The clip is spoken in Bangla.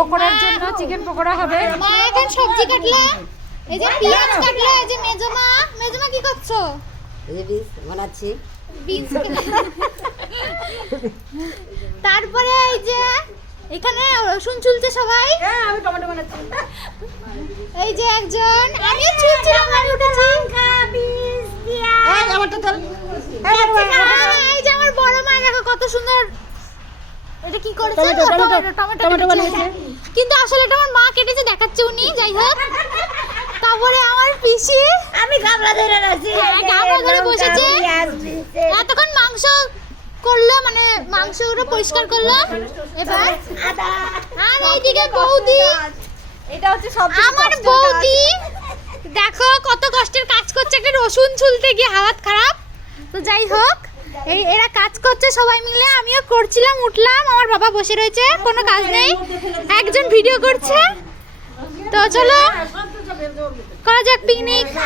পকোড়ার জন্য চিকেন পকোড়া হবে। মা এখন সবজি কাটলো, এই যে পেঁয়াজ কাটলো, এই যে মেজমা কি করছো? এই যে বিনস বানাচ্ছি। বিনস তারপরে এই যে এখানে রসুন চুলছে সবাই। হ্যাঁ আমি টমেটো বানাচ্ছি। এই যে একজন, আমিও চুলছিলাম, আমি উঠেছি। এই আমারটা চল। এই যে আমার বড় মা, দেখো কত সুন্দর এটা কি করেছে, টমেটো বানিয়েছে। কিন্তু আসলে এটা আমার মা কেটেছে দেখাচ্ছে উনি। যাই হোক, তারপরে আমার পিসি, আমি গামলা ধরে আছি। গামলা ধরে বসেছে। এতক্ষণ মাংস করলো, মানে মাংসগুলো পরিষ্কার করলো। এবার আর এইদিকে বৌদি, এটা হচ্ছে সব আমার বৌদি দেখো কত কষ্টের কাজ করছে, একটা রসুন ছুলতে গিয়ে হালাত খারাপ। তো যাই হোক, এরা কাজ করছে সবাই মিলে, আমিও করছিলাম, উঠলাম, আমার বাবা বসে রয়েছে, কোনো কাজ নেই, একজন ভিডিও করছে। তো চলো করা যাক পিকনিক।